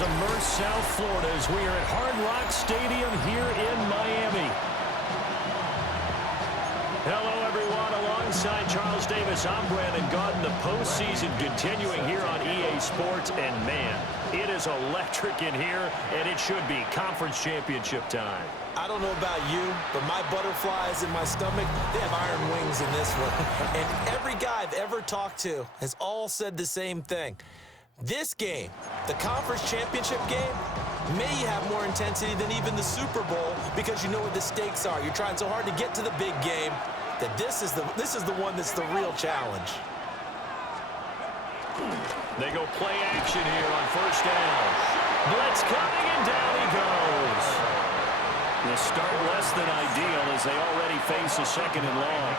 is immersed South Florida as we are at Hard Rock Stadium here in Miami. Hello, everyone. Alongside Charles Davis, I'm Brandon Gaudin. The postseason continuing here on EA Sports. And, man, it is electric in here, and it should be conference championship time. I don't know about you, but my butterflies in my stomach, they have iron wings in this one. And every guy I've ever talked to has all said the same thing. This game, the conference championship game, may have more intensity than even the Super Bowl because you know what the stakes are. You're trying so hard to get to the big game that this is the one that's the real challenge. They go play action here on first down. Blitz coming, and down he goes. The start less than ideal as they already face a second and long.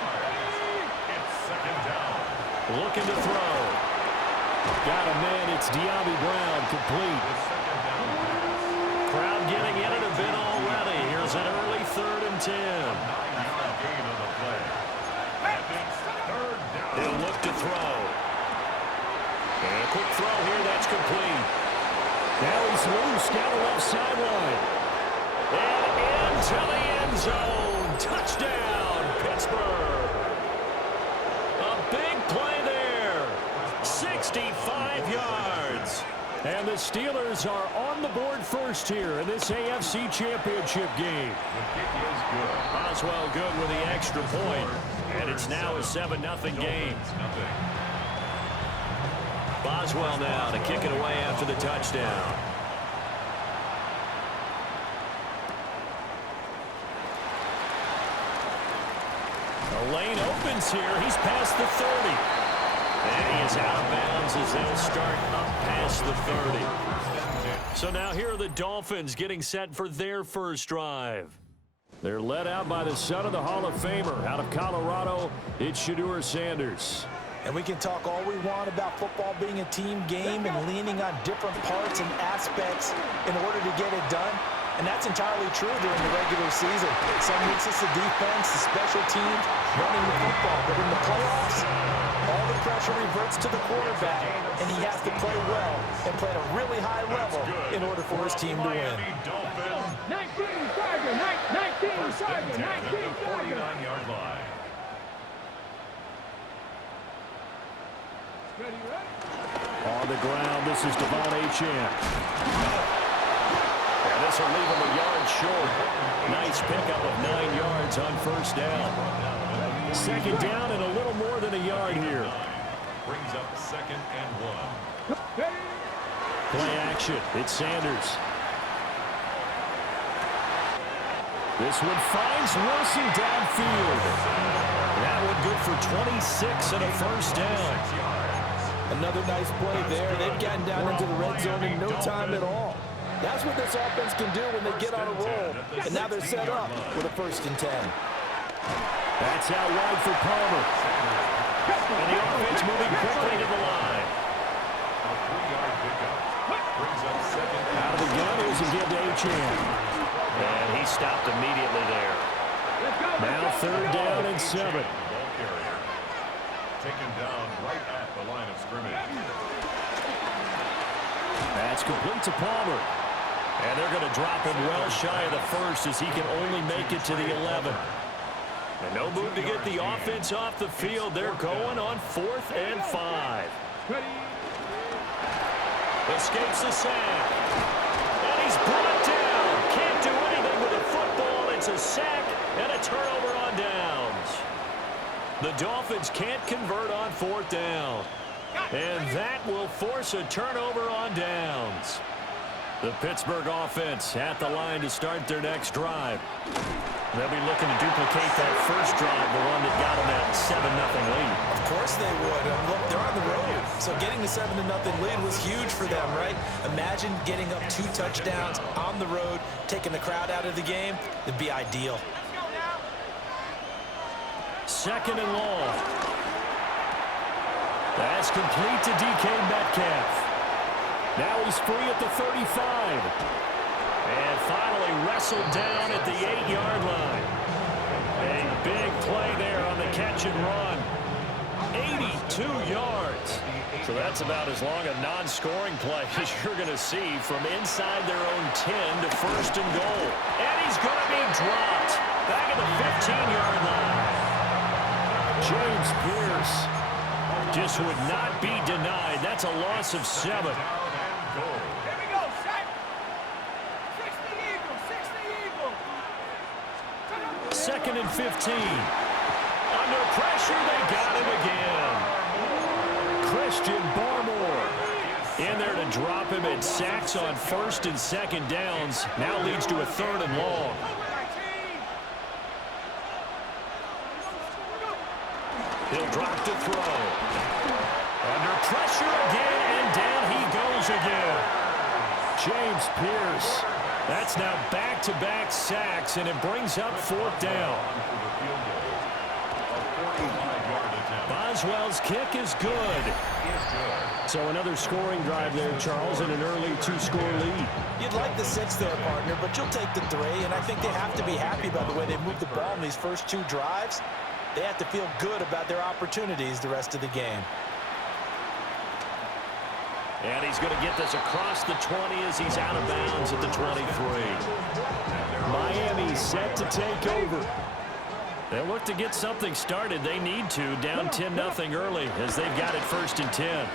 Looking to throw. Got a man, it's De'Ami Brown, complete. Crowd getting in it a bit already. Here's an early 3rd and 10. He'll look to throw. And a quick throw here, that's complete. Now he's loose down the left sideline. And into the end zone. Touchdown, Pittsburgh. A big play there. 65 yards. And the Steelers are on the board first here in this AFC Championship game. Oswell good with the extra point. And it's now a 7-0 game. Boswell now to kick it away after the touchdown. The lane opens here. He's past the 30. And he is out of bounds as they'll start up past the 30. So now here are the Dolphins getting set for their first drive. They're led out by the son of the Hall of Famer out of Colorado. It's Shedeur Sanders. And we can talk all we want about football being a team game and leaning on different parts and aspects in order to get it done. And that's entirely true during the regular season. Some weeks it's the defense, the special teams, running the football. But in the playoffs, all the pressure reverts to the quarterback, and he has to play well and play at a really high level in order for his team to win. 19 Tiger, 19 Tiger, 19 Tiger. 49-yard line. On the ground, this is Devon Achane. And this will leave him a yard short. Nice pickup of 9 yards on first down. Second down and a little more than a yard here. Brings up 2nd and 1. Play action. It's Sanders. This one finds Wilson downfield. That one good for 26 and a first down. Another nice play there. They've gotten down into the red zone in no time at all. That's what this offense can do when they get on a roll. And now they're set up with a 1st and 10. That's out wide for Palmer. And the offense moving quickly to the line. A 3-yard pickup. Brings up 2nd and Out of the gun is a give to Achane. And he stopped immediately there. Now 3rd down and 7. ball carrier. Taken down right at the line of scrimmage. That's complete to Palmer. And they're going to drop him well shy of the 1st as he can only make it to the 11. And no move to get the offense off the field. They're going on 4th and 5. Escapes the sack. And he's brought down. Can't do anything with a football. It's a sack and a turnover on downs. The Dolphins can't convert on 4th down. And that will force a turnover on downs. The Pittsburgh offense at the line to start their next drive. They'll be looking to duplicate that first drive, the one that got them that 7-0 lead. Of course they would. Look, they're on the road. So getting the 7-0 lead was huge for them, right? Imagine getting up 2 touchdowns on the road, taking the crowd out of the game. It'd be ideal. 2nd and long. That's complete to DK Metcalf. Now he's free at the 35. And finally wrestled down at the 8-yard line. A big play there on the catch and run. 82 yards. So that's about as long a non-scoring play as you're going to see from inside their own 10 to first and goal. And he's going to be dropped back at the 15-yard line. James Pierce just would not be denied. That's a loss of 7. Here we go, set. 60 Eagles, 60 Eagles. Second and 15. Under pressure, they got him again. Christian Barmore in there to drop him, and sacks on first and second downs. Now leads to a third and long. He'll drop to throw. Under pressure again, and down he goes again. James Pierce. That's now back-to-back sacks, and it brings up fourth down. Boswell's kick is good. So another scoring drive there, Charles, and an early two-score lead. You'd like the 6 there, partner, but you'll take the 3, and I think they have to be happy about the way they moved the ball in these first 2 drives. They have to feel good about their opportunities the rest of the game. And he's going to get this across the 20 as he's out of bounds at the 23. Miami set to take over. They'll look to get something started. They need to, down 10-0 early as they've got it first and 10.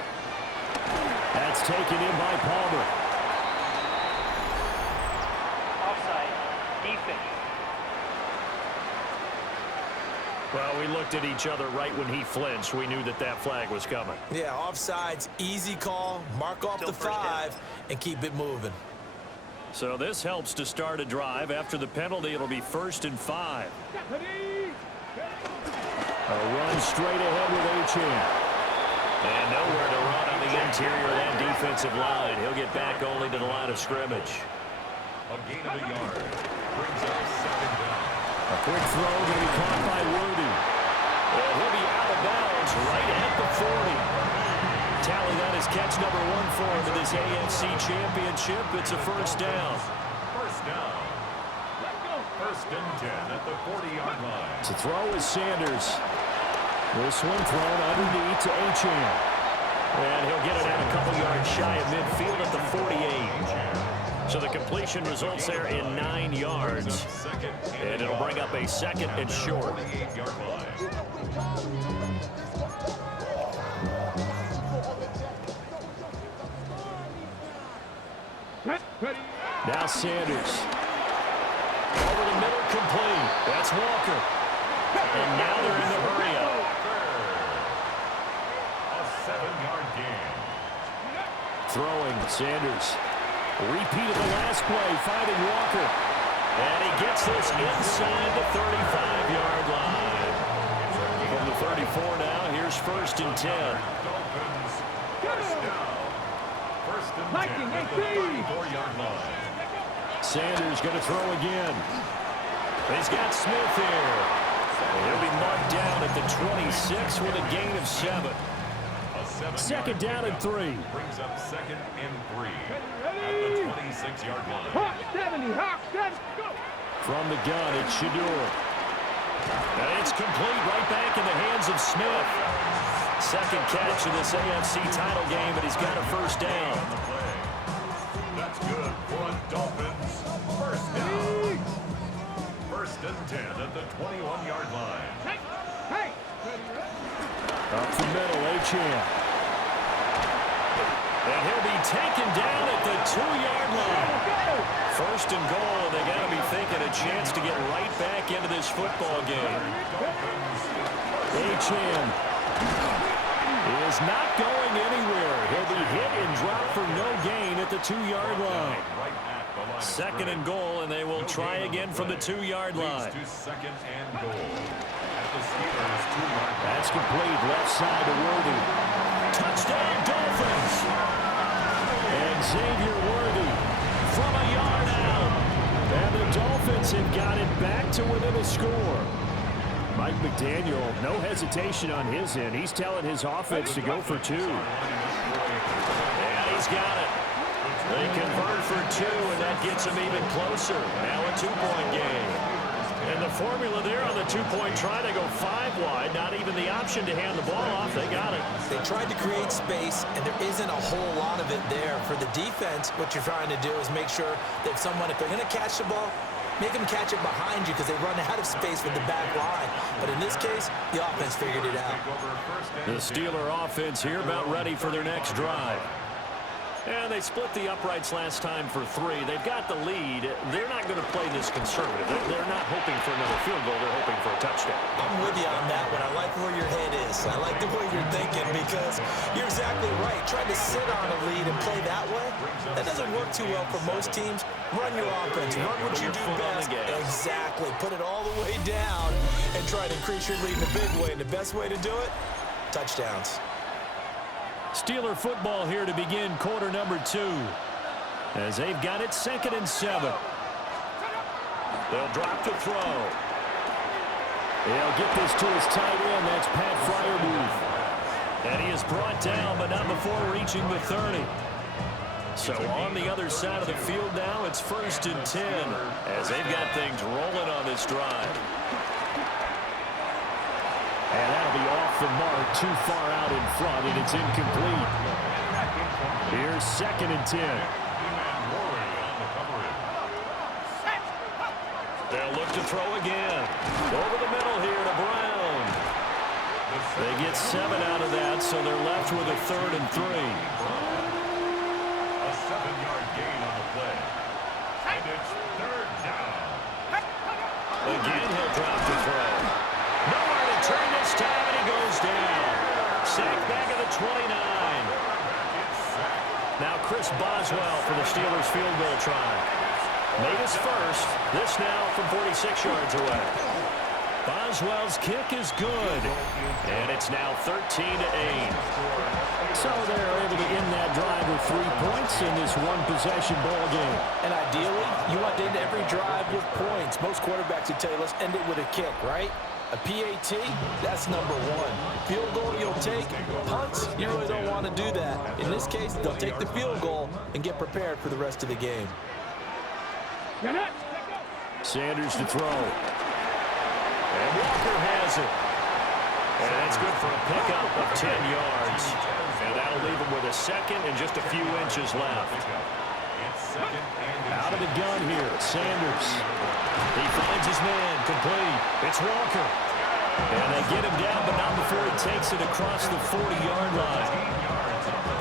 That's taken in by Palmer. Offside, defense. Well, we looked at each other right when he flinched. We knew that that flag was coming. Yeah, offsides, easy call, mark off the 5, and keep it moving. So this helps to start a drive. After the penalty, it'll be first and 5. A run straight ahead with Achane. And nowhere to run on the interior of that defensive line. He'll get back only to the line of scrimmage. A gain of a yard. Brings up second down. A quick throw going to be caught by Worthy. And he'll be out of bounds right at the 40. Tally that is catch number 1 for him in this AFC Championship. It's a first down. First down. First and 10 at the 40-yard line. To throw is Sanders. This one thrown underneath to Achane. And he'll get it out a couple yards shy of midfield at the 48. So the completion results there in 9 yards. And it'll bring up a second and short. 48-yard line. Now Sanders. Over the middle, complete. That's Walker. And now they're in the hurry up. A 7-yard gain. Throwing Sanders. Repeat of the last play, finding Walker. And he gets this inside the 35-yard line. From the 34 now, here's first and 10. Dolphins. First down. First and 10 at the 34-yard line. Sanders going to throw again. He's got Smith here. He'll be marked down at the 26 with a gain of 7. Second down and 3. Brings up second and 3 at the 26-yard line. Hawk 70, Hawk 70, go! From the gun, it's Shador. And it's complete right back in the hands of Smith. Second catch in this AFC title game, and he's got a first down. That's good for a Dolphins. First down. First and 10 at the 21-yard line. Hey! Up the middle, Achane. And he'll be taken down at the 2-yard line. First and goal, and they got to be thinking a chance to get right back into this football game. Achane is not going anywhere. He'll be hit and dropped for no gain at the 2-yard line. Second and goal, and they will try again from the 2-yard line. Second and goal at the Steelers' 2-yard line. That's complete, left side to Worthy. Touchdown, Dolphins! And Xavier Worthy from a yard out. And the Dolphins have got it back to within a score. Mike McDaniel, no hesitation on his end. He's telling his offense to go for 2. And he's got it. They convert for 2, and that gets them even closer. Now a 2-point game. And the formula there on the two-point try, they go 5 wide. Not even the option to hand the ball off. They got it. They tried to create space, and there isn't a whole lot of it there. For the defense, what you're trying to do is make sure that if they're going to catch the ball, make them catch it behind you because they run out of space with the back line. But in this case, the offense figured it out. The Steeler offense here about ready for their next drive. And they split the uprights last time for 3. They've got the lead. They're not going to play this conservative. They're not hoping for another field goal. They're hoping for a touchdown. I'm with you on that one. I like where your head is. I like the way you're thinking because you're exactly right. Trying to sit on a lead and play that way, that doesn't work too well for most teams. Run your offense. Run what you do best. Exactly. Put it all the way down and try to increase your lead in a big way. And the best way to do it, touchdowns. Steeler football here to begin quarter number 2. As they've got it 2nd and 7. They'll drop to throw. They'll get this to his tight end. That's Pat Freiermuth. And he is brought down, but not before reaching the 30. So on the other side of the field now, it's 1st and 10 as they've got things rolling on this drive. And that'll be off the mark, too far out in front, and it's incomplete. Here's 2nd and 10. They'll look to throw again. Over the middle here to Brown. They get 7 out of that, so they're left with a 3rd and 3. A 7-yard gain on the play. And it's 3rd down. Again, he'll drop to throw. Nowhere to turn this time, and he goes down. Sacked back at the 29. Now Chris Boswell for the Steelers field goal try. Made his first. This now from 46 yards away. Boswell's kick is good. And it's now 13-8. So they're able to end that drive with 3 points in this one-possession ball game. And ideally, you want to end every drive with points. Most quarterbacks would tell you, let's end it with a kick, right? A PAT, that's number 1. Field goal you'll take. Punts, you really don't want to do that. In this case, they'll take the field goal and get prepared for the rest of the game. Sanders to throw. And Walker has it. And that's good for a pickup of 10 yards. And that'll leave him with a 2nd and just a few inches left. Out of the gun here, Sanders. He finds his man, complete. It's Walker. And they get him down, but not before he takes it across the 40-yard line.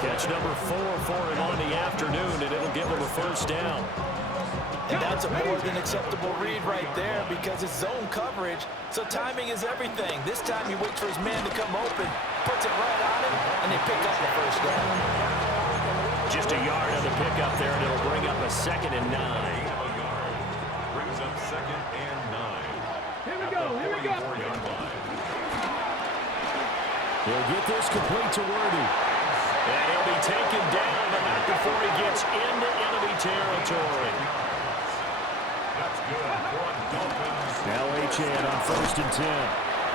Catch number 4 for him on the afternoon, and it'll give him a 1st down. And that's a more than acceptable read right there because it's zone coverage, so timing is everything. This time he waits for his man to come open, puts it right on him, and they pick up the 1st down. Just a yard on the pickup there, and it'll bring up a 2nd and 9. Brings up 2nd and 9. Here we go, here we go. 4-yard line. He'll get this complete to Worthy. And he'll be taken down, but not before he gets into enemy territory. That's good for a Dolphins. Now Achane on 1st and 10.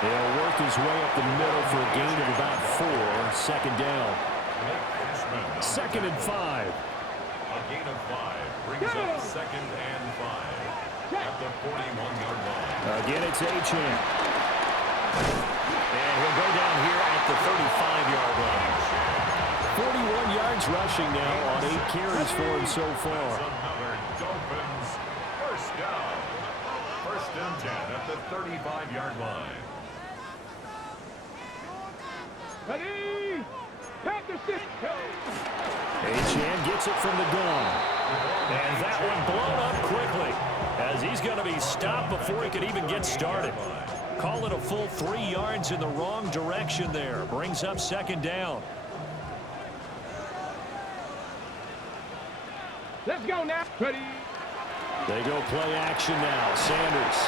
He'll work his way up the middle for a gain of about 4. 2nd down. 2nd and 5. A gain of 5 brings up 2nd and 5 at the 41-yard line. Again, it's Achane. And he'll go down here at the 35-yard line. 41 yards rushing now on 8 carries for him so far. Another Dolphins 1st down. 1st and 10 at the 35-yard line. Ready? Panther 6. Achane gets it from the gun. And that one blown up quickly as he's going to be stopped before he could even get started. Call it a full 3 yards in the wrong direction there. Brings up 2nd down. Let's go now. Ready? They go play action now. Sanders.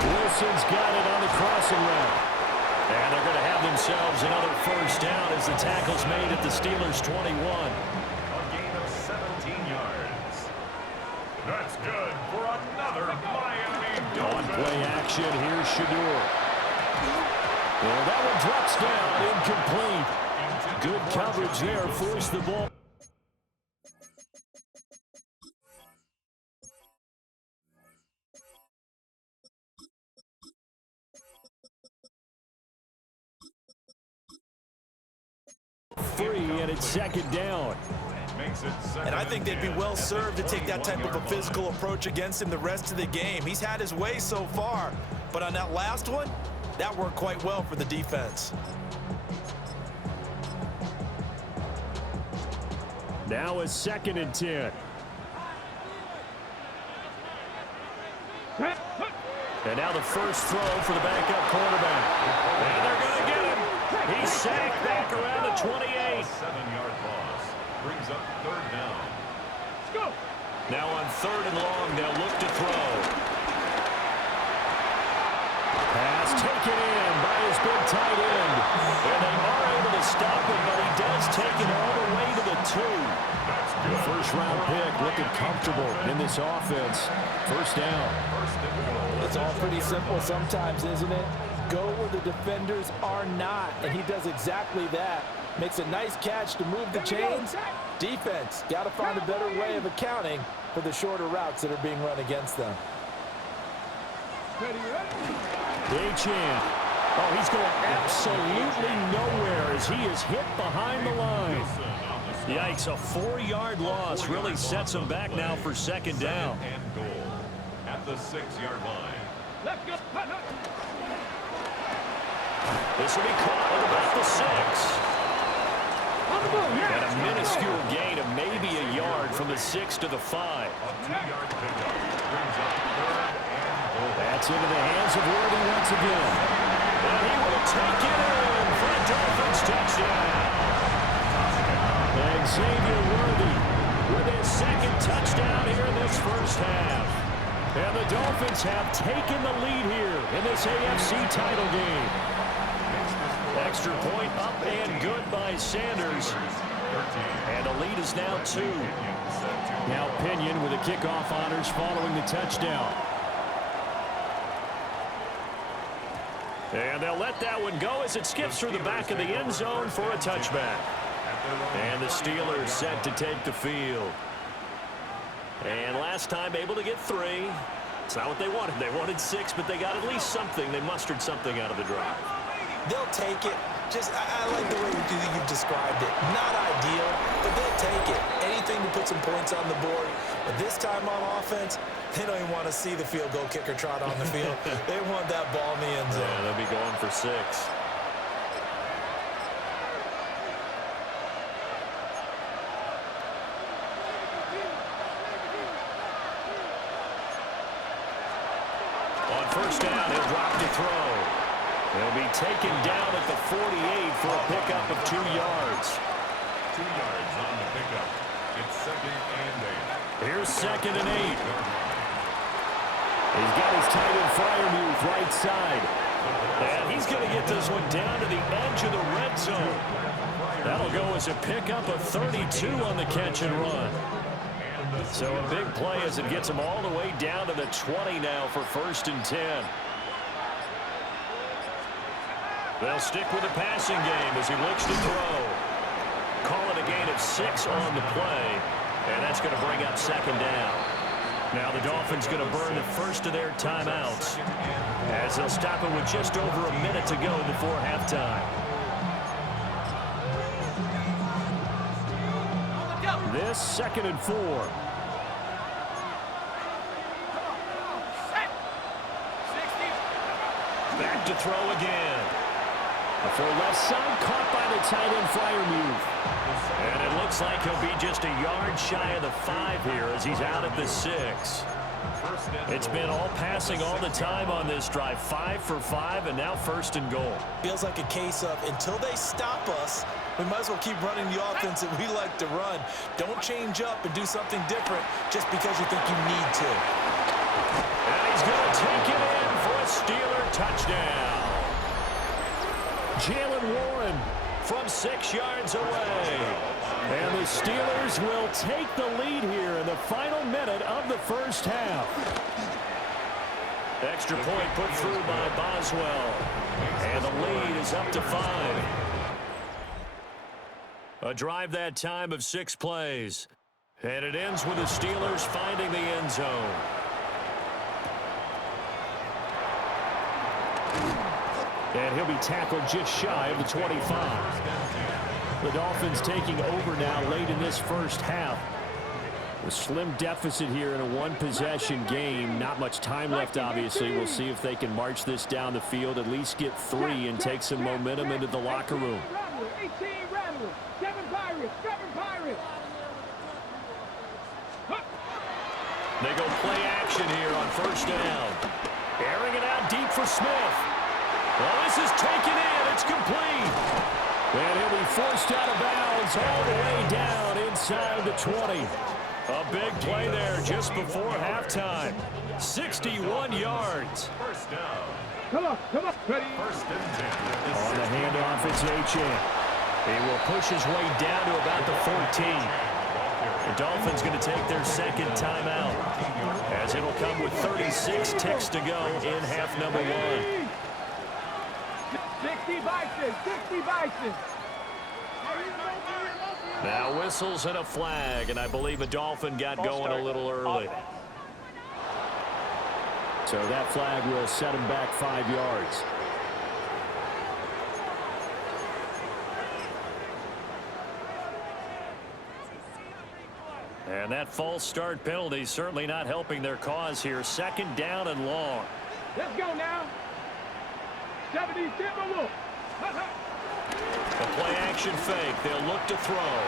Wilson's got it on the crossing route. And they're going to have themselves another 1st down as the tackle's made at the Steelers' 21. A gain of 17 yards. That's good for another Miami Dolphins. On play action, here's Shador. And that one drops down, incomplete. Good coverage there, forced the ball. it's second down. And I think they'd be well served to take that type of a physical approach against him the rest of the game. He's had his way so far, but on that last one, that worked quite well for the defense. Now a 2nd and 10. And now the first throw for the backup quarterback. And they're going to get him. He's sacked back around the 28. 7-yard loss brings up 3rd down. Let's go. Now on 3rd and long, they'll look to throw. Pass taken in by his big tight end. And they are able to stop him, but he does take it all the way to the 2. First-round pick looking comfortable in this offense. First down. It's all pretty simple sometimes, isn't it? Go where the defenders are not, and he does exactly that. Makes a nice catch to move the chains. Defense, got to find a better way of accounting for the shorter routes that are being run against them. Achane. Oh, he's going absolutely nowhere as he is hit behind the line. Yikes, a 4-yard loss really sets him back now for 2nd down. And goal at the 6-yard line. Let's go. This will be caught at about the 6. On the ball, yeah. And a minuscule gain of maybe a yard from the 6 to the 5. A 2-yard pickup brings up 3rd and goal. That's into the hands of Worthy once again. And he will take it in for a Dolphins touchdown. And Xavier Worthy with his 2nd touchdown here in this first half. And the Dolphins have taken the lead here in this AFC title game. Extra point up and good by Sanders. And the lead is now 2. Now Pinion with the kickoff honors following the touchdown. And they'll let that one go as it skips through the back of the end zone for a touchback. And the Steelers set to take the field. And last time able to get 3. It's not what they wanted. They wanted 6, but they got at least something. They mustered something out of the drive. They'll take it. I like the way you've described it. Not ideal, but they'll take it. Anything to put some points on the board. But this time on offense, they don't even want to see the field goal kicker trot on the field. They want that ball in the end zone. Yeah, they'll be going for 6. On first down, he'll drop to throw. He'll be taken down at the 48 for a pickup of 2 yards. 2 yards on the pickup. It's 2nd and 8. Here's 2nd and 8. He's got his tight end Freiermuth right side. And he's going to get this one down to the edge of the red zone. That'll go as a pickup of 32 on the catch and run. So a big play as it gets him all the way down to the 20 now for 1st and 10. They'll stick with the passing game as he looks to throw. Call it a gain of 6 on the play, and that's going to bring up 2nd down. Now the Dolphins going to burn the first of their timeouts as they'll stop it with just over a minute to go before halftime. This 2nd and 4. Back to throw again. Before left side, caught by the tight end Freiermuth. And it looks like he'll be just a yard shy of the 5 here as he's out at the 6. It's been all passing all the time on this drive. 5 for 5, and now 1st and goal. Feels like a case of until they stop us, we might as well keep running the offense that we like to run. Don't change up and do something different just because you think you need to. And he's going to take it in for a Steeler touchdown. Jalen Warren from 6 yards away. And the Steelers will take the lead here in the final minute of the first half. Extra point put through by Boswell. And the lead is up to 5. A drive that time of 6 plays. And it ends with the Steelers finding the end zone. And he'll be tackled just shy of the 25. The Dolphins taking over now late in this first half. A slim deficit here in a one-possession game. Not much time left, obviously. We'll see if they can march this down the field, at least get 3, and take some momentum into the locker room. 18 Rattlers, 7 Pirates, 7 Pirates. They go play action here on first down. Airing it out deep for Smith. Well, this is taken in. It's complete. And he'll be forced out of bounds all the way down inside the 20. A big play there just before halftime. 61 yards. First down. Come on, ready. First and 10. On the handoff, it's Achane. He will push his way down to about the 14. The Dolphins going to take their second timeout, as it'll come with 36 ticks to go in half number 1. 60 Bison, 60 Bison. Now whistles and a flag, and I believe a Dolphin got going a little early. So that flag will set him back 5 yards. And that false start penalty certainly not helping their cause here. Second down and long. Let's go now. 70 Timberwolves. A play action fake. They'll look to throw.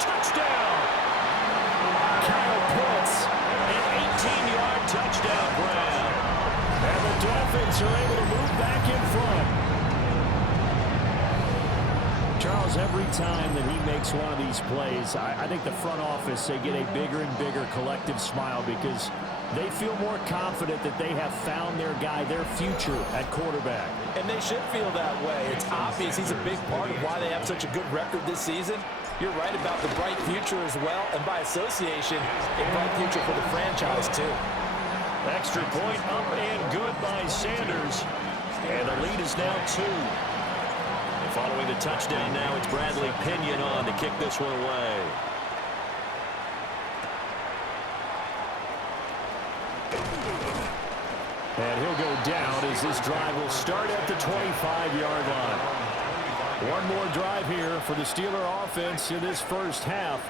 Touchdown! Kyle Pitts, an 18-yard touchdown grab. And the Dolphins are able to move back in front. Charles, every time that he makes one of these plays, I think the front office, they get a bigger and bigger collective smile because they feel more confident that they have found their guy, their future at quarterback. And they should feel that way. It's obvious he's a big part of why they have such a good record this season. You're right about the bright future as well, and by association, a bright future for the franchise too. Extra point up and good by Sanders. And the lead is now 2. Following the touchdown now, it's Bradley Pinion on to kick this one away. And he'll go down as this drive will start at the 25-yard line. One more drive here for the Steeler offense in this first half.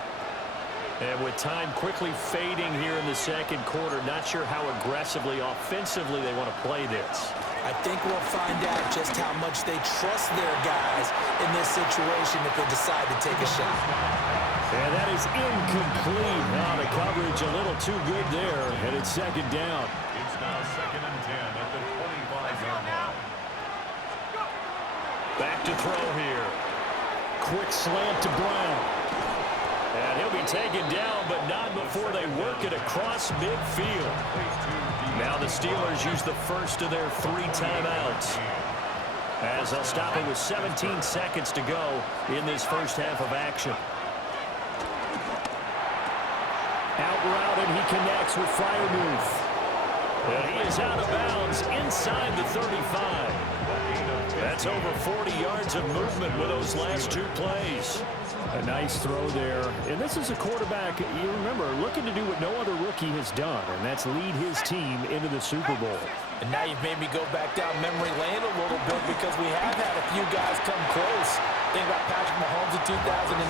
And with time quickly fading here in the second quarter, not sure how aggressively, offensively they want to play this. I think we'll find out just how much they trust their guys in this situation if they decide to take a shot. And that is incomplete. Now the coverage a little too good there, and it's second down. It's now second and 10 at the 25-yard line. Back to throw here. Quick slant to Brown. And he'll be taken down, but not before they work it across midfield. Now the Steelers use the first of their 3 timeouts, as they'll stop it with 17 seconds to go in this first half of action. Out route, and he connects with Freiermuth. And he is out of bounds inside the 35. That's over 40 yards of movement with those last 2 plays. A nice throw there. And this is a quarterback, you remember, looking to do what no other rookie has done, and that's lead his team into the Super Bowl. And now you've made me go back down memory lane a little bit because we have had a few guys come close. Think about Patrick Mahomes in 2018.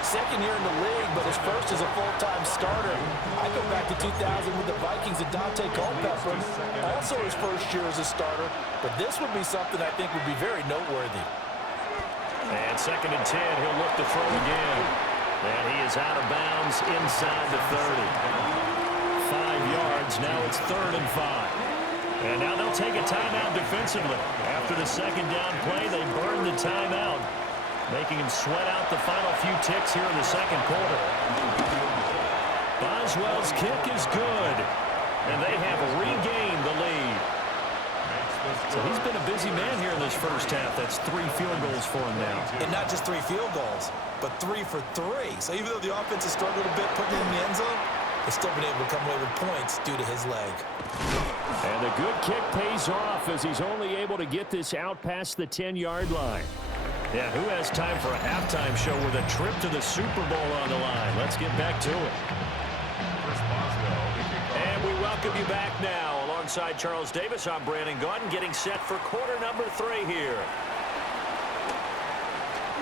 Second year in the league, but his first as a full-time starter. I go back to 2000 with the Vikings and Dante Culpepper. Also his first year as a starter. But this would be something I think would be very noteworthy. And second and 10, he'll look to throw again. And he is out of bounds inside the 30. 5 yards, now it's 3rd and 5. And now they'll take a timeout defensively. After the second down play, they burn the timeout, making him sweat out the final few ticks here in the second quarter. Boswell's kick is good, and they have regained the lead. So he's been a busy man here in this first half. That's 3 field goals for him now. And not just 3 field goals, but 3 for 3. So even though the offense has struggled a bit putting it in the end zone, they've still been able to come away with points due to his leg. And the good kick pays off as he's only able to get this out past the 10-yard line. Yeah, who has time for a halftime show with a trip to the Super Bowl on the line? Let's get back to it. And we welcome you back now. Alongside Charles Davis, I'm Brandon Gaudin, getting set for quarter number 3 here.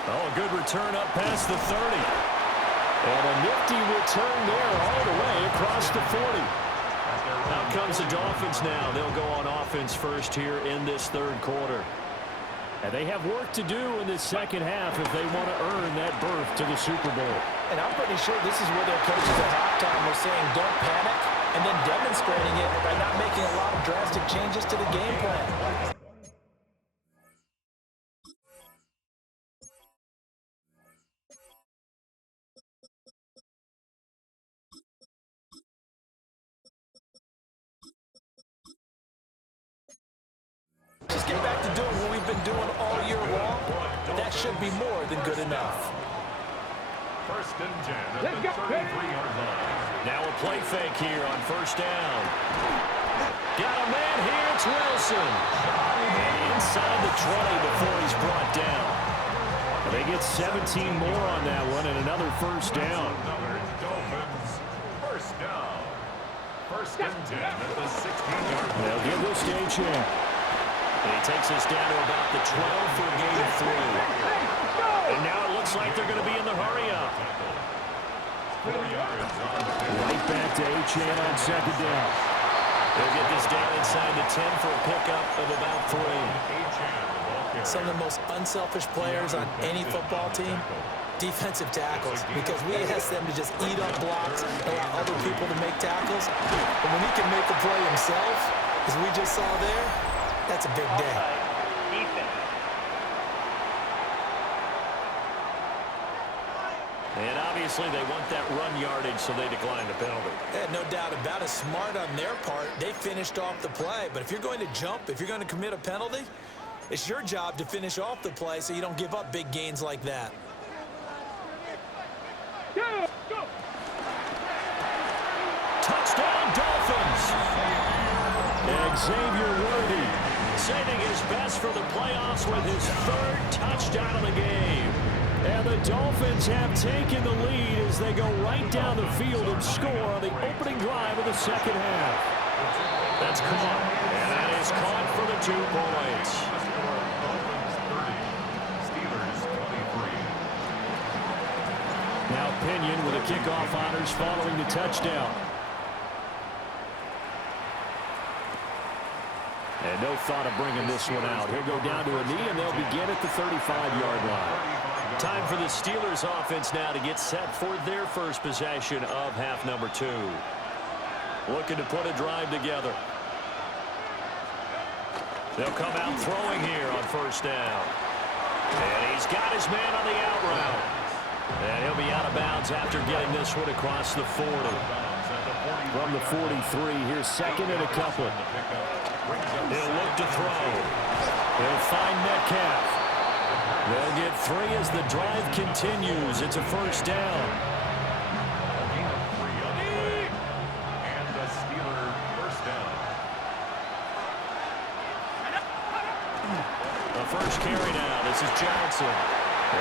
Oh, a good return up past the 30. And a nifty return there all the way across the 40. Out comes the Dolphins now. They'll go on offense first here in this third quarter. And they have work to do in this second half if they want to earn that berth to the Super Bowl. And I'm pretty sure this is where their coaches at halftime were saying don't panic, and then demonstrating it by not making a lot of drastic changes to the game plan. Just get back to doing what we've been doing all year long. That should be more than good enough. First and 10 at the 33-yard line. Now a play fake here on first down. Got a man here, it's Wilson. And inside the 20 before he's brought down. They get 17 more on that one and another first down. Another Dolphins first down. First and 10 at the 16-yard line. They'll give this to A-Champ. And he takes us down to about the 12 for a gain of 3. And now it looks like they're going to be in the hurry-up. 4 yards on the pick. Right back to A-Chan on second down. They'll get this down inside the 10 for a pickup of about 3. Some of the most unselfish players on any football team, defensive tackles, because we ask them to just eat up blocks, allow other people to make tackles. But when he can make a play himself, as we just saw there, that's a big day. Defense. And obviously they want that run yardage, so they decline the penalty. Yeah, no doubt about it. Smart on their part. They finished off the play. But if you're going to jump, if you're going to commit a penalty, it's your job to finish off the play so you don't give up big gains like that. Touchdown, Dolphins! Xavier Worthy saving his best for the playoffs with his third touchdown of the game. And the Dolphins have taken the lead as they go right down the field and score on the opening drive of the second half. That's caught, and that is caught for the 2 points. Dolphins 30, Steelers 23. Now Pinion with a kickoff honors following the touchdown. And no thought of bringing this one out. He'll go down to a knee, and they'll begin at the 35-yard line. Time for the Steelers offense now to get set for their first possession of half number 2. Looking to put a drive together. They'll come out throwing here on first down. And he's got his man on the out route. And he'll be out of bounds after getting this one across the 40. From the 43, here's second and a couple. He'll look to throw. He'll find Metcalf. They'll get 3 as the drive continues. It's a first down. And the Steeler first down. The first carry now. This is Johnson.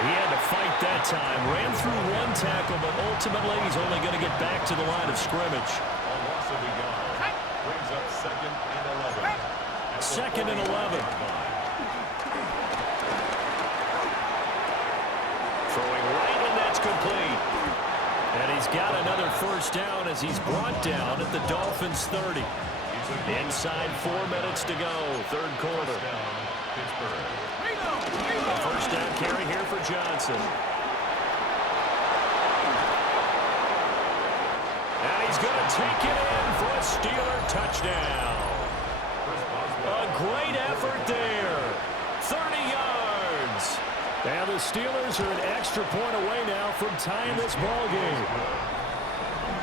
He had to fight that time. Ran through 1 tackle, but ultimately he's only going to get back to the line of scrimmage. A loss of a yard. Brings up second and 11. Second and 11. Throwing right, and that's complete. And he's got another first down as he's brought down at the Dolphins' 30. Inside 4 minutes to go, third quarter. A first down carry here for Johnson. And he's going to take it in for a Steeler touchdown. A great effort there. 30 yards. And the Steelers are an extra point away now from tying this ball game.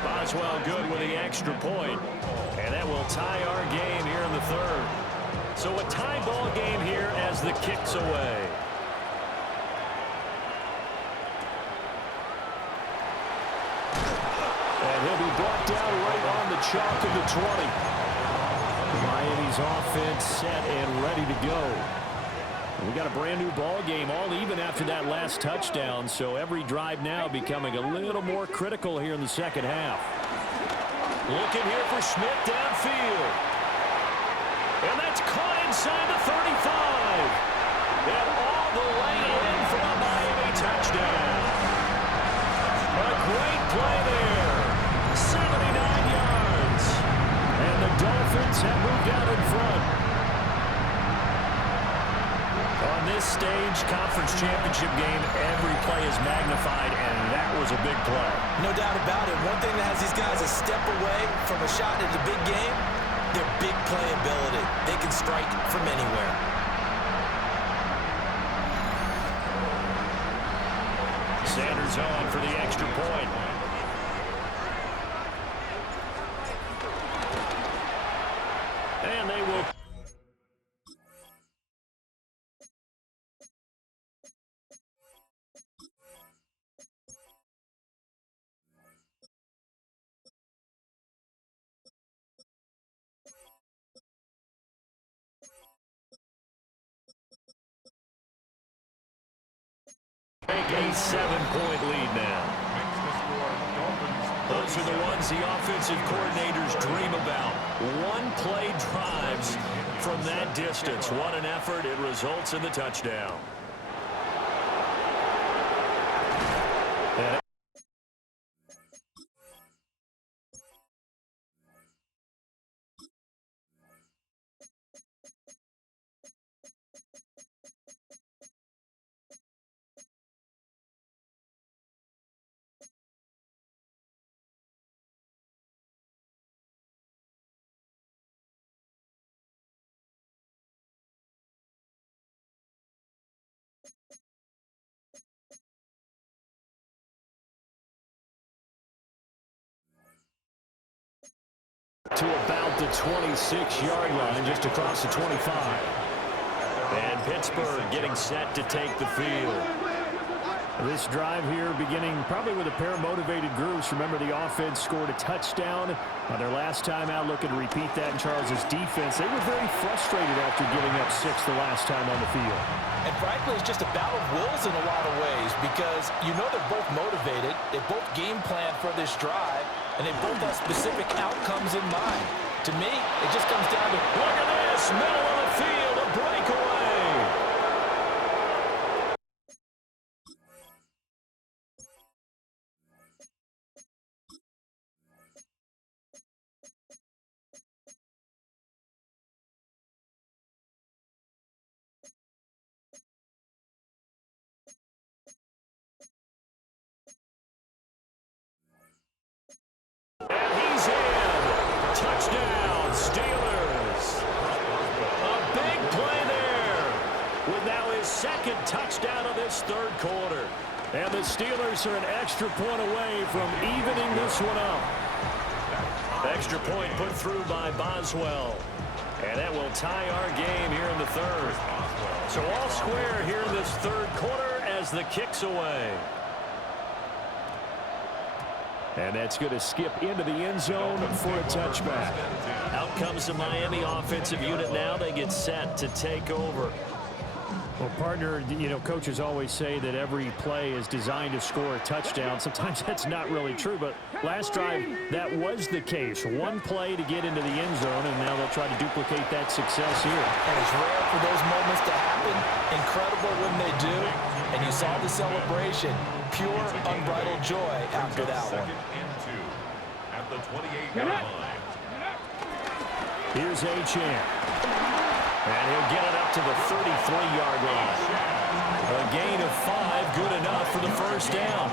Boswell good with the extra point. And that will tie our game here in the third. So a tie ball game here as the kick's away. And he'll be brought down right on the chalk of the 20. Miami's offense set and ready to go. We got a brand new ball game, all even after that last touchdown, so every drive now becoming a little more critical here in the second half. Looking here for Smith downfield. And that's caught inside the 35. And all the way in for a Miami touchdown. A great play there. 79 yards. And the Dolphins have moved out in front. On this stage, conference championship game, every play is magnified, and that was a big play. No doubt about it. One thing that has these guys a step away from a shot at the big game, their big playability. They can strike from anywhere. Sanders on for the extra point. And they will. Take a 7-point lead now. Those are the ones the offensive coordinators dream about. One-play drives from that distance. What an effort. It results in the touchdown. And to about the 26-yard line, just across the 25. And Pittsburgh getting set to take the field. This drive here beginning probably with a pair of motivated groups. Remember, the offense scored a touchdown on their last time out, looking to repeat that in Charles' defense. They were very frustrated after giving up 6 the last time on the field. And frankly, it's just a battle of wills in a lot of ways because you know they're both motivated, they both game plan for this drive, and they both have specific outcomes in mind. To me, it just comes down to, look at this, middle of the field, a breakaway. And he's in. Touchdown, Steelers. A big play there with now his second touchdown of this third quarter. And the Steelers are an extra point away from evening this one up. Extra point put through by Boswell. And that will tie our game here in the third. So all square here in this third quarter as the kick's away. And that's going to skip into the end zone for a touchback. Out comes the Miami offensive unit now. They get set to take over. Well, partner, you know, coaches always say that every play is designed to score a touchdown. Sometimes that's not really true, but last drive, that was the case. One play to get into the end zone, and now they'll try to duplicate that success here. and it's rare for those moments to happen. Incredible when they do. And you saw the celebration. Pure, unbridled joy after that one. Second and 2 at the 28-yard line. Here's Achane. And he'll get it up to the 33-yard line. A gain of 5, good enough for the first down.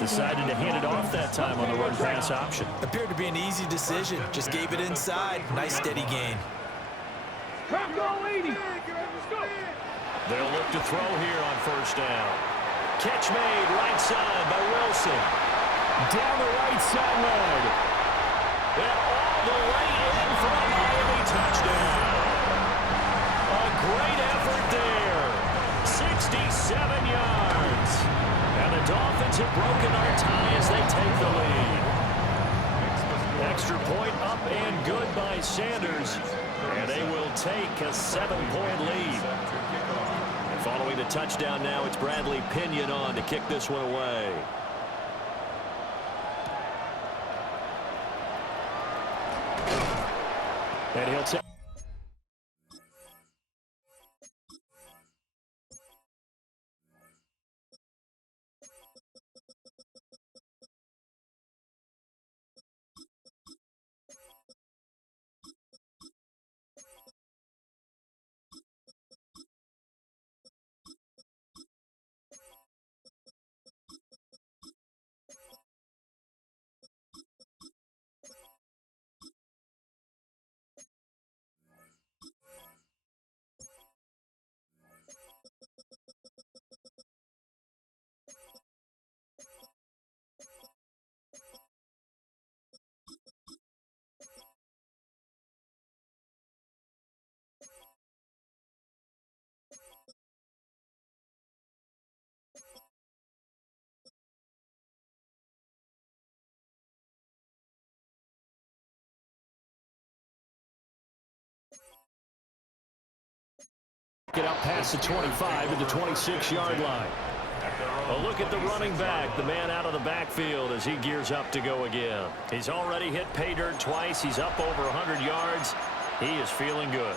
Decided to hand it off that time on the run-pass option. Appeared to be an easy decision. Just gave it inside. Nice steady gain. Go 80. They'll look to throw here on first down. Catch made right side by Wilson. Down the right sideline. And all the way in for a Miami touchdown. A great effort there. 67 yards. And the Dolphins have broken our tie as they take the lead. Extra point up and good by Sanders. And they will take a 7-point lead. And following the touchdown now, it's Bradley Pinion on to kick this one away. And he'll take. Get up past the 25 to the 26-yard line. A look at the running back, the man out of the backfield as he gears up to go again. He's already hit pay dirt twice. He's up over 100 yards. He is feeling good.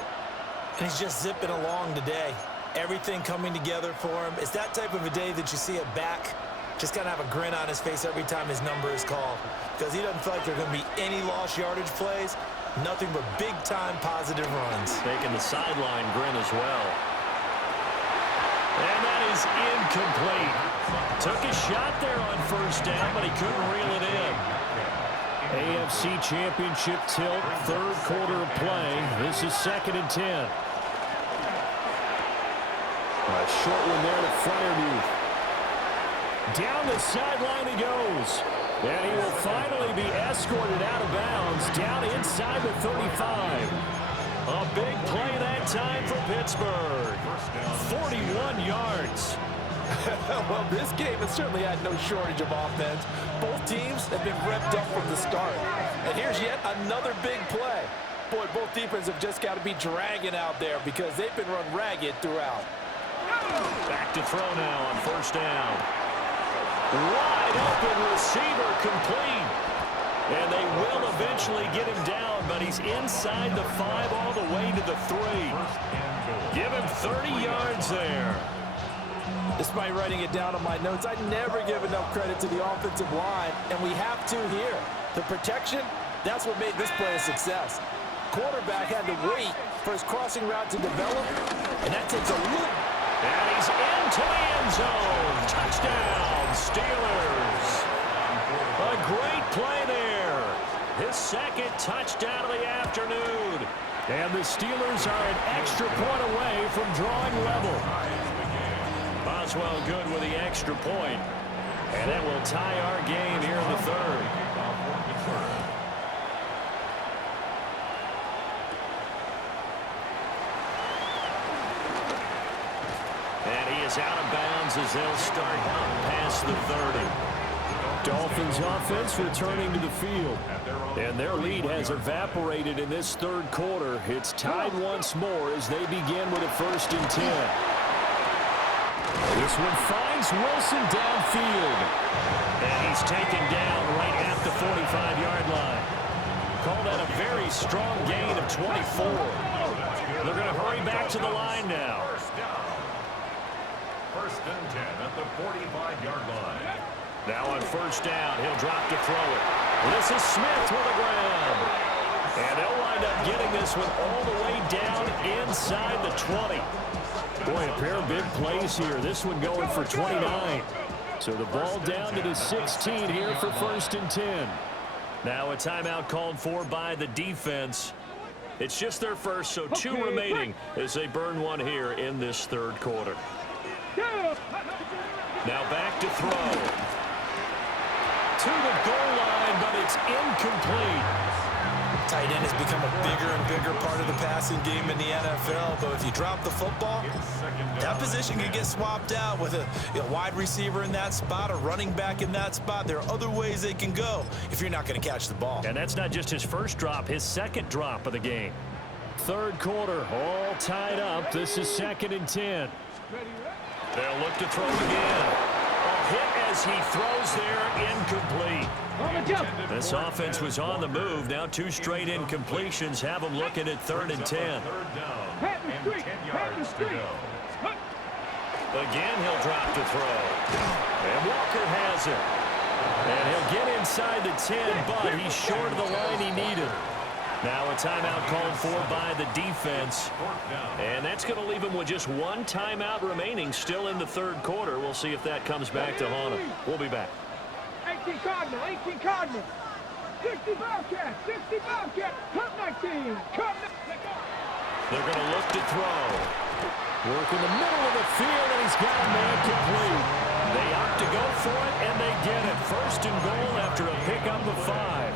And he's just zipping along today. Everything coming together for him. It's that type of a day that you see a back just kind of have a grin on his face every time his number is called, because he doesn't feel like there are going to be any lost yardage plays, nothing but big-time positive runs. Taking the sideline grin as well. And that is incomplete. Took a shot there on first down, but he couldn't reel it in. AFC Championship tilt, third quarter of play. This is 2nd and 10. A short one there to Freiermuth. Down the sideline he goes. And he will finally be escorted out of bounds down inside the 35. A big play that time for Pittsburgh. 41 yards. Well, this game has certainly had no shortage of offense. Both teams have been revved up from the start. And here's yet another big play. Boy, both defenses have just got to be dragging out there because they've been run ragged throughout. Back to throw now on first down. Wide open receiver complete. And they will eventually get him down, but he's inside the 5 all the way to the 3. Give him 30 yards there. Despite writing it down on my notes, I never give enough credit to the offensive line, and we have to here. The protection, that's what made this play a success. Quarterback had to wait for his crossing route to develop, and that takes a look. And he's into the end zone. Touchdown, Steelers. A great play there. His second touchdown of the afternoon. And the Steelers are an extra point away from drawing level. Boswell good with the extra point. And that will tie our game here in the third. And he is out of bounds as they'll start up past the 30. Dolphins offense returning to the field. And their lead has evaporated in this third quarter. It's tied once more as they begin with a 1st and 10. This one finds Wilson downfield. And he's taken down right at the 45-yard line. Call that a very strong gain of 24. They're going to hurry back to the line now. 1st and 10 at the 45-yard line. Now on first down, he'll drop to throw it. This is Smith with the ground. And they'll wind up getting this one all the way down inside the 20. Boy, a pair of big plays here. This one going for 29. So the ball down to the 16 here for 1st and 10. Now a timeout called for by the defense. It's just their first, so 2 remaining as they burn one here in this third quarter. Now back to throw. To the goal line, but it's incomplete. Tight end has become a bigger and bigger part of the passing game in the NFL, but if you drop the football, that position can get swapped out with a wide receiver in that spot, a running back in that spot. There are other ways they can go if you're not going to catch the ball. And that's not just his first drop, his second drop of the game. Third quarter, all tied up. This is 2nd and 10. They'll look to throw again. A hit as he throws there, incomplete. This offense was on the move. Now 2 straight incompletions have them looking at 3rd and 10. Again, he'll drop to throw. And Walker has it. And he'll get inside the 10, but he's short of the line he needed. Now a timeout called for by the defense. And that's going to leave him with just 1 timeout remaining still in the third quarter. We'll see if that comes back to haunt him. We'll be back. 18 Cardinal, 18 Cardinal. 60 Bobcats, 60 Bobcats. Cut 19, cut 19. They're going to look to throw. Work in the middle of the field, and he's got a man complete. They opt to go for it, and they get it. 1st and goal after a pickup of 5.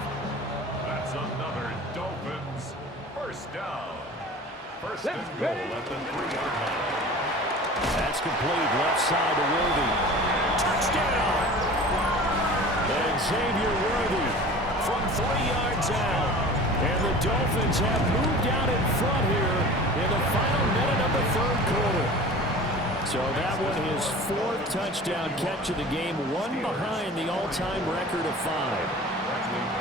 That's another Dolphins 1st down. 1st and goal at the 3-yard line. That's complete. Left side to Worthy. Touchdown! And Xavier Worthy from 3 yards out. And the Dolphins have moved out in front here in the final minute of the third quarter. So that one is 4th touchdown catch of the game, one behind the all-time record of 5.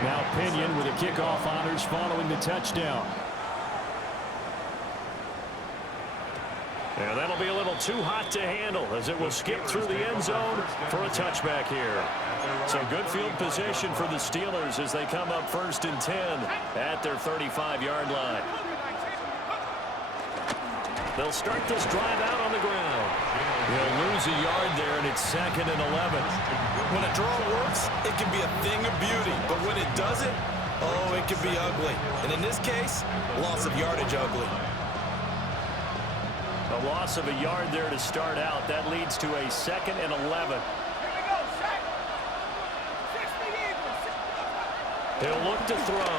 Now Pinion with a kickoff honors following the touchdown. And that'll be a little too hot to handle as it will skip through the end zone for a touchback here. So good field position for the Steelers as they come up 1st and 10 at their 35-yard line. They'll start this drive out on the ground. He'll lose a yard there, and it's 2nd and 11. When a draw works, it can be a thing of beauty. But when it doesn't, oh, it can be ugly. And in this case, loss of yardage ugly. A loss of a yard there to start out. That leads to a 2nd and 11. He'll look to throw.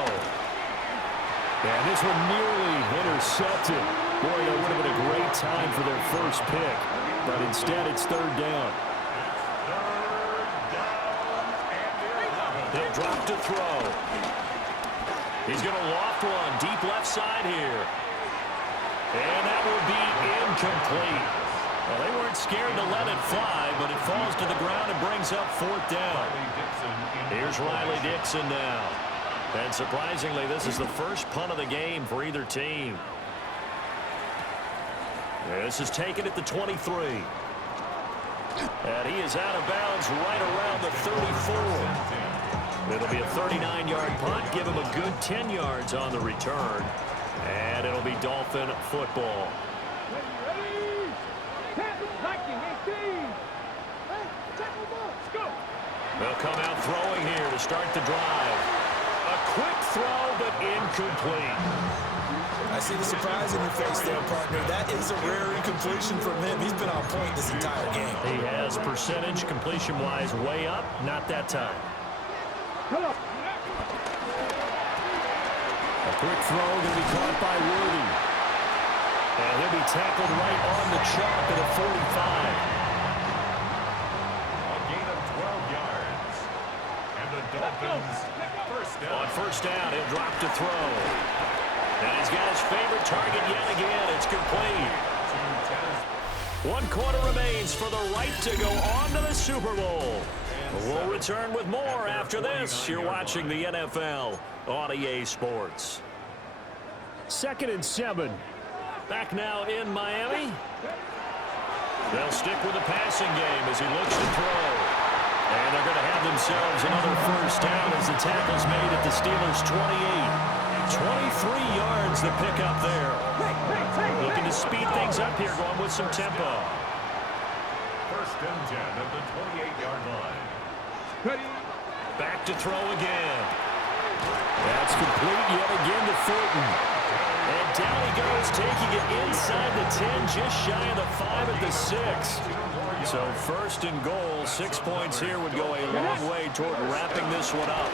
And this one nearly intercepted. Boy, that would have been a great time for their first pick. But instead, it's 3rd down. He'll drop to throw. He's going to loft one deep left side here. And that will be incomplete. Well, they weren't scared to let it fly, but it falls to the ground and brings up 4th down. Here's Riley Dixon now. And surprisingly, this is the first punt of the game for either team. This is taken at the 23. And he is out of bounds right around the 34. It'll be a 39-yard punt. Give him a good 10 yards on the return. And it'll be Dolphin football. They'll come out throwing here to start the drive. A quick throw, but incomplete. I see the surprise in your face there, partner. That is a rare incompletion from him. He's been on point this entire game. He has percentage completion-wise way up. Not that time. A quick throw going to be caught by Worthy. And he'll be tackled right on the chalk at a 45. A gain of 12 yards. And the Dolphins first down. On 1st down, he'll drop to throw. And he's got his favorite target yet again. It's complete. 1 quarter remains for the right to go on to the Super Bowl. We'll return with more after this. You're watching the NFL on EA Sports. 2nd and 7. Back now in Miami. They'll stick with the passing game as he looks to throw. And they're going to have themselves another 1st down as the tackle's made at the Steelers' 28. 23 yards the pick up there. Looking to speed things up here, going with some tempo. 1st and 10 at the 28-yard line. Back to throw again. That's complete yet again to Fulton. And down he goes, taking it inside the 10, just shy of the 5 at the 6. So 1st and goal, 6 points here would go a long way toward wrapping this one up.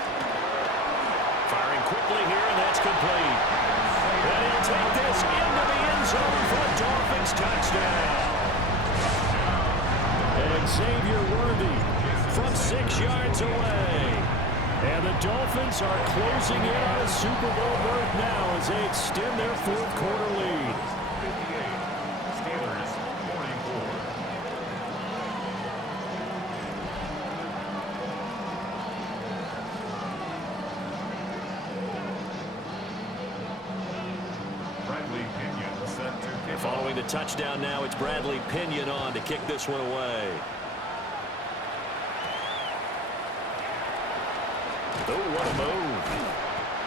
Firing quickly here, and that's complete. And he'll take this into the end zone for a Dolphins touchdown. And Xavier Worthy from 6 yards away. And the Dolphins are closing in on a Super Bowl berth now as they extend their 4th quarter lead. 58. Steelers 44. Bradley Pinion set to kick. Following the touchdown now, it's Bradley Pinion on to kick this one away. Oh, what a move.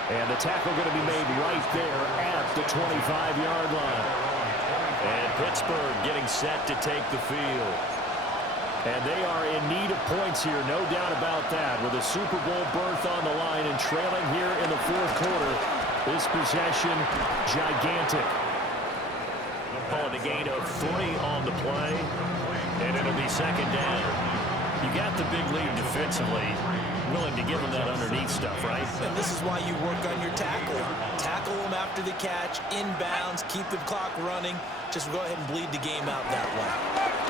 And the tackle going to be made right there at the 25-yard line. And Pittsburgh getting set to take the field. And they are in need of points here, no doubt about that. With a Super Bowl berth on the line and trailing here in the 4th quarter. This possession, gigantic. Calling a gain of 3 on the play. And it'll be 2nd down. You got the big lead defensively. Willing to give them that underneath stuff, right? And this is why you work on your tackle. Tackle them after the catch, inbounds, keep the clock running. Just go ahead and bleed the game out that way.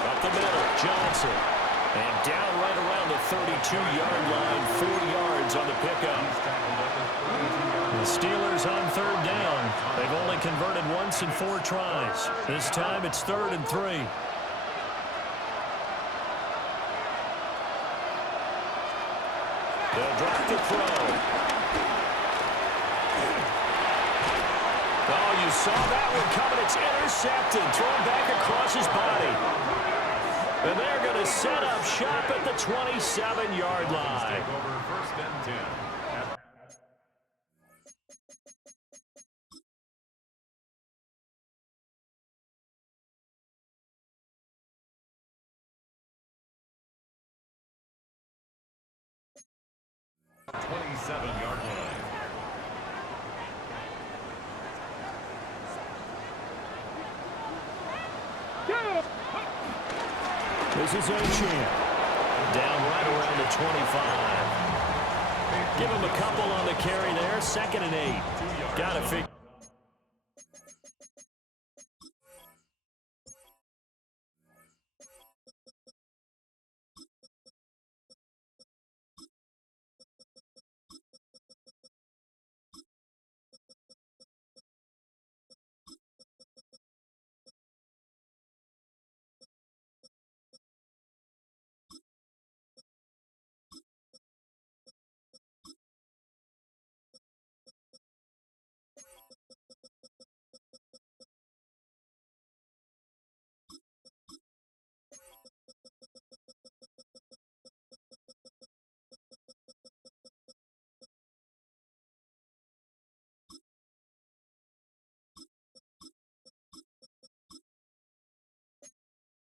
Up the middle, Johnson. And down right around the 32-yard line, 4 yards on the pickup. Steelers on third down. They've only converted once in 4 tries. This time it's 3rd and 3. They'll drop the throw. Oh, you saw that one coming. It's intercepted. Thrown back across his body. And they're going to set up shop at the 27-yard line. Take over 1st and 10. 27-yard line. This is Achane. Down right around the 25. Give him a couple on the carry there. 2nd and 8. Got to figure.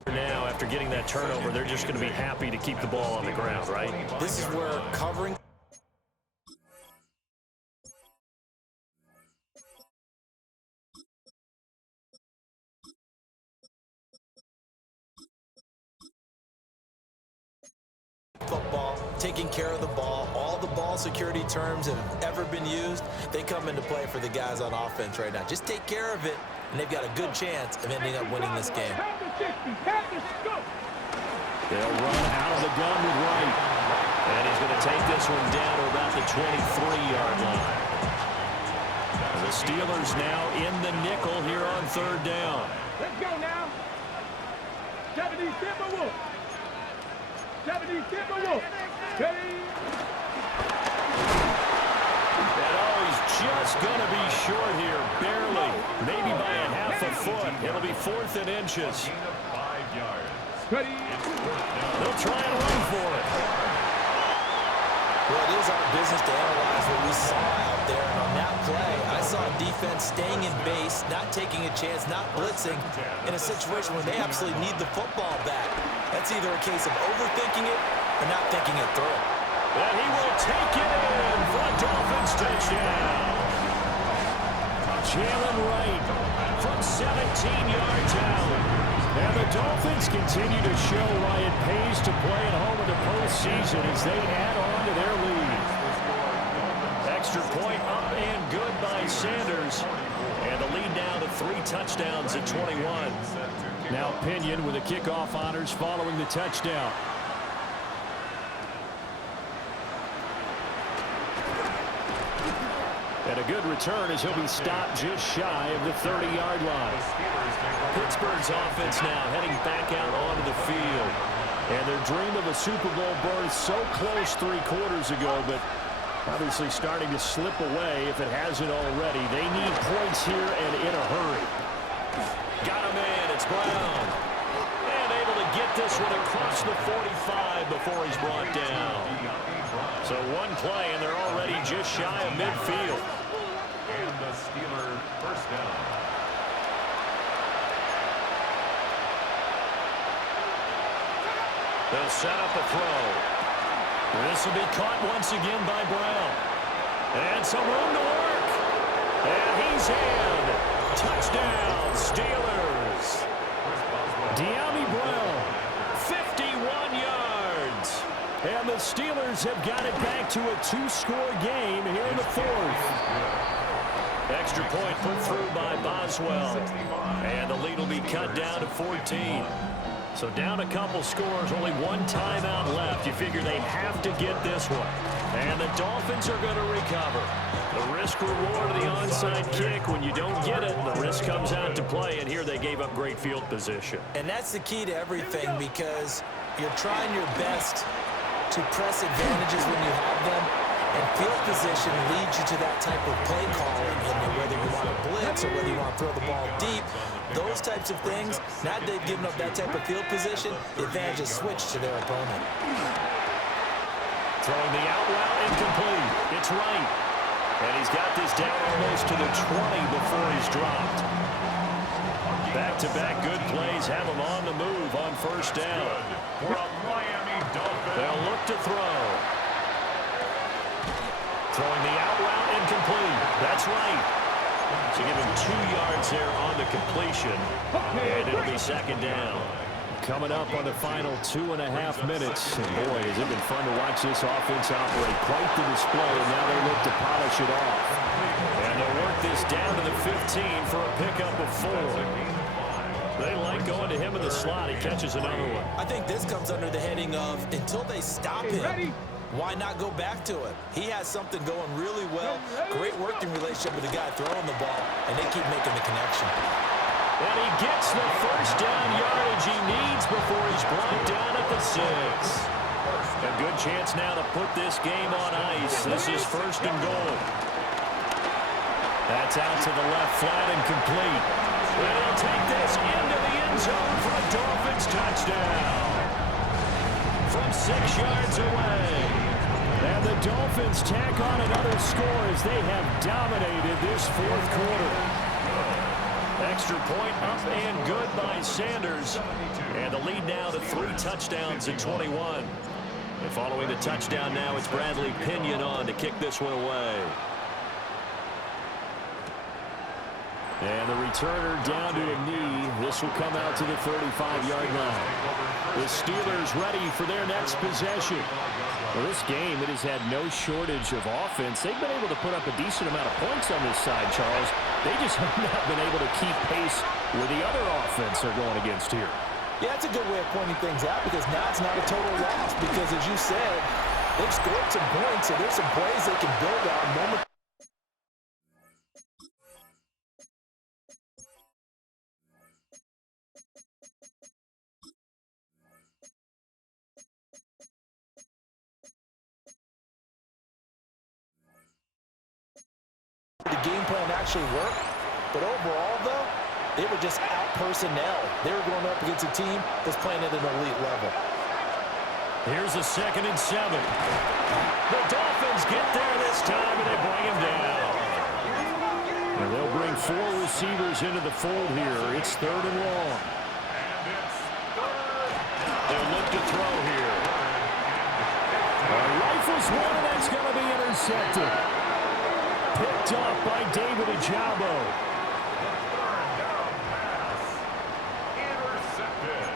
Now, after getting that turnover, they're just going to be happy to keep the ball on the ground, right? This is where covering football, taking care of the ball, all the ball security terms that have ever been used, they come into play for the guys on offense right now. Just take care of it, and they've got a good chance of ending up winning this game. They'll run out of the gun with Wright. And he's going to take this one down to about the 23-yard line. And the Steelers now in the nickel here on 3rd down. Let's go now. 70 Timberwolves. 70 Timberwolves. And oh, he's just going to be short here, barely. Maybe by a half a foot. It'll be 4th and inches. 5 yards. They'll try and run for it. Well, it is our business to analyze what we saw out there. And on that play, I saw defense staying in base, not taking a chance, not blitzing, in a situation where they absolutely need the football back. That's either a case of overthinking it or not thinking it through. And he will take it in for a Dolphins touchdown. Jalen Wright from 17 yards out. And the Dolphins continue to show why it pays to play at home in the postseason as they add on to their lead. Extra point up and good by Sanders. And the lead now to 3 touchdowns at 21. Now Pinion with the kickoff honors following the touchdown. And a good return as he'll be stopped just shy of the 30-yard line. Pittsburgh's offense now heading back out onto the field. And their dream of a Super Bowl berth so close 3 quarters ago, but obviously starting to slip away if it hasn't already. They need points here and in a hurry. Got him in. It's Brown. And able to get this one across the 45 before he's brought down. So one play, and they're already just shy of midfield. And the Steelers 1st down. They'll set up a throw. This will be caught once again by Brown. And some room to work. And he's in. Touchdown, Steelers. De'Ami Brown, 51 yards. And the Steelers have got it back to a 2-score game here in the 4th. Extra point put through by Boswell. And the lead will be cut down to 14. So down a couple scores, only 1 timeout left. You figure they have to get this one. And the Dolphins are going to recover. The risk reward of the onside kick. When you don't get it, the risk comes out to play, and here they gave up great field position. And that's the key to everything, because you're trying your best to press advantages when you have them, and field position leads you to that type of play calling, and whether you want to blitz or whether you want to throw the ball deep, those types of things. Now that they've given up that type of field position, the advantage is switched to their opponent. Throwing the out route, incomplete. It's right. And he's got this down almost to the 20 before he's dropped. Back-to-back good plays have him on the move on first down. They'll look to throw. Throwing the out route, incomplete. That's right. So give him 2 yards there on the completion. And it'll be second down. Coming up on the final 2.5 minutes. And boy, has it been fun to watch this offense operate. Quite the display, and now they look to polish it off. And they'll work this down to the 15 for a pickup of 4. They like going to him in the slot. He catches another one. I think this comes under the heading of, until they stop him, why not go back to him? He has something going really well. Great working relationship with the guy throwing the ball, and they keep making the connection. And he gets the first down yardage he needs before he's brought down at the 6. A good chance now to put this game on ice. This is first and goal. That's out to the left flat and complete. And he'll take this into the end zone for a Dolphins touchdown. From 6 yards away. And the Dolphins tack on another score as they have dominated this fourth quarter. Extra point up and good by Sanders. And the lead now to 3 touchdowns at 21. And following the touchdown now, it's Bradley Pinion on to kick this one away. And the returner down to a knee. This will come out to the 35-yard line. The Steelers ready for their next possession. Well, this game, it has had no shortage of offense. They've been able to put up a decent amount of points on this side, Charles. They just have not been able to keep pace with the other offense they're going against here. Yeah, that's a good way of pointing things out, because now it's not a total loss, because as you said, they've scored some points, so there's some plays they can build on moment. The game plan actually worked, but overall, though, they were just out personnel. They were going up against a team that's playing at an elite level. Here's a 2nd and 7. The Dolphins get there this time, and they bring him down. And they'll bring 4 receivers into the fold here. It's 3rd and long. They'll look to throw here. Rifles one, and that's going to be intercepted. Picked off by David Ojabo. Intercepted.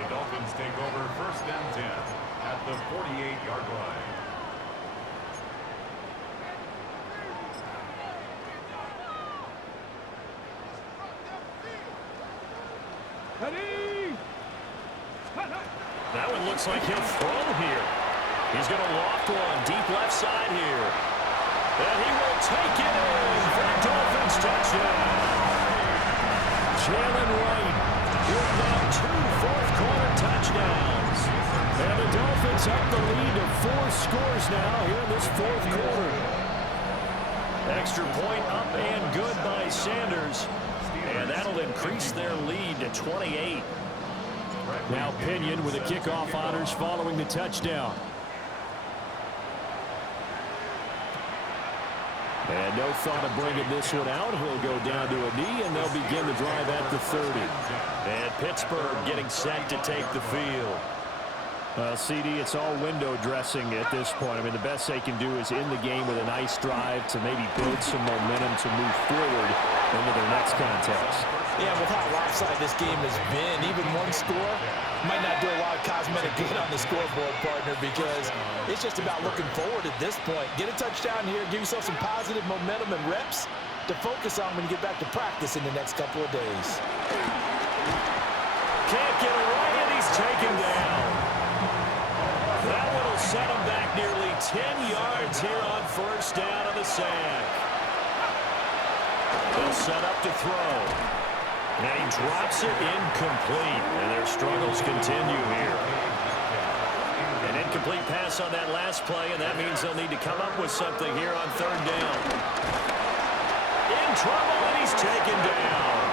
The Dolphins take over 1st and 10 at the 48-yard line. That one looks like he'll throw here. He's going to loft one deep left side here. And he will take it in for a Dolphins touchdown. Jalen Wright with now 2 fourth-quarter touchdowns. And the Dolphins up the lead to 4 scores now here in this fourth quarter. Extra point up and good by Sanders. And that'll increase their lead to 28. Now Pinion with the kickoff honors following the touchdown. And no thought of bringing this one out. He'll go down to a knee, and they'll begin the drive at the 30. And Pittsburgh getting set to take the field. CD, it's all window dressing at this point. I mean, the best they can do is in the game with a nice drive to maybe build some momentum to move forward into their next contest. Yeah, with how lopsided this game has been, even one score might not do a lot of cosmetic good on the scoreboard, partner, because it's just about looking forward at this point. Get a touchdown here, give yourself some positive momentum and reps to focus on when you get back to practice in the next couple of days. Can't get away, and he's taken down. That one will set him back nearly 10 yards here on first down of the sack. They'll set up to throw. And he drops it incomplete. And their struggles continue here. An incomplete pass on that last play, and that means they'll need to come up with something here on third down. In trouble, and he's taken down.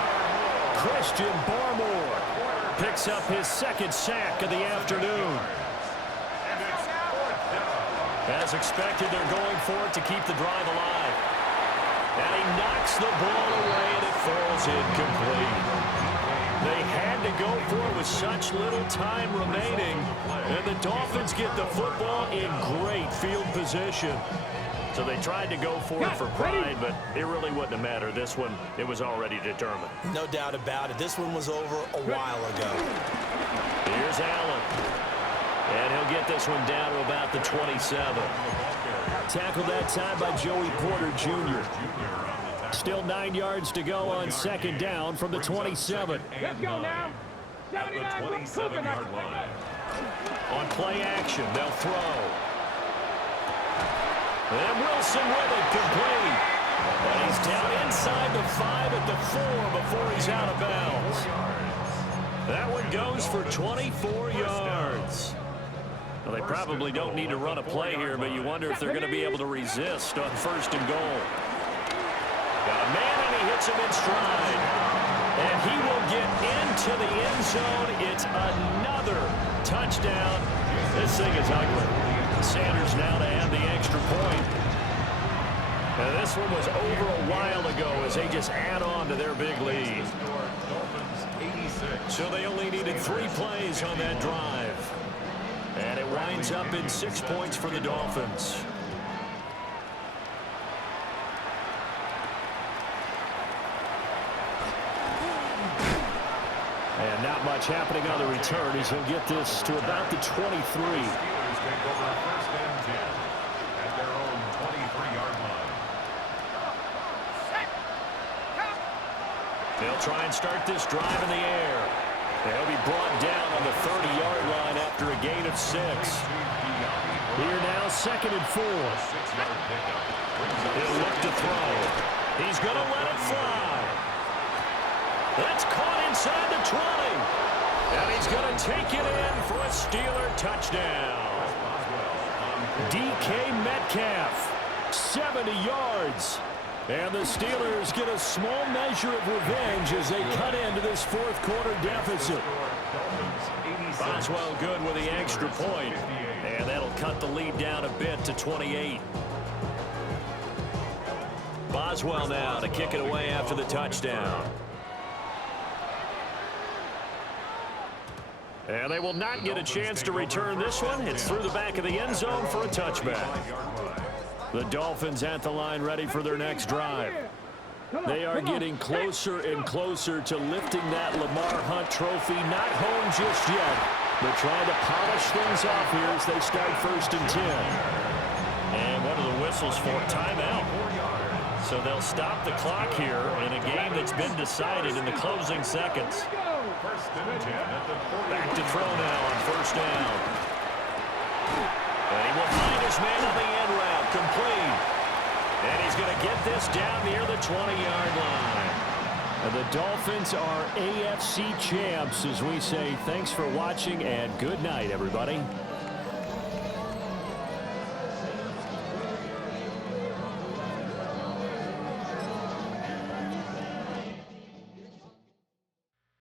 Christian Barmore picks up his second sack of the afternoon. As expected, they're going for it to keep the drive alive. And he knocks the ball away, and it falls incomplete. They had to go for it with such little time remaining, and the Dolphins get the football in great field position. So they tried to go for it for pride, but it really wouldn't have mattered. This one, it was already determined. No doubt about it. This one was over a while ago. Here's Allen. And he'll get this one down to about the 27. Tackled that time by Joey Porter Jr. Still 9 yards to go on second down from the 27. Let's go now. At the 27-yard line. On play action, they'll throw. And Wilson with it, complete. And he's down inside the 5 at the 4 before he's out of bounds. That one goes for 24 yards. Well, they probably don't need to run a play here, but you wonder if they're going to be able to resist on first and goal. Got a man, and he hits him in stride. And he will get into the end zone. It's another touchdown. This thing is ugly. Sanders now to add the extra point. And this one was over a while ago as they just add on to their big lead. So they only needed 3 plays on that drive. And it winds up in 6 points for the Dolphins. And not much happening on the return as he'll get this to about the 23. Take over first and 10 at their own 23-yard line. They'll try and start this drive in the air. They'll be brought down on the 30-yard line after a gain of 6. Here now, second and 4. He'll look to throw. He's going to let it fly. That's caught inside the 20. And he's going to take it in for a Steeler touchdown. DK Metcalf, 70 yards. And the Steelers get a small measure of revenge as they cut into this fourth quarter deficit. Boswell good with the extra point. And that'll cut the lead down a bit to 28. Boswell now to kick it away after the touchdown. And they will not get a chance to return this one. It's through the back of the end zone for a touchback. The Dolphins at the line ready for their next drive. They are getting closer and closer to lifting that Lamar Hunt trophy. Not home just yet, but trying to polish things off here as they start first and 10. And what are the whistles for? Timeout. So they'll stop the clock here in a game that's been decided in the closing seconds. Back to throw now on first down. And he will find his man on the end route, complete. And he's going to get this down near the 20-yard line. And the Dolphins are AFC champs as we say thanks for watching and good night, everybody.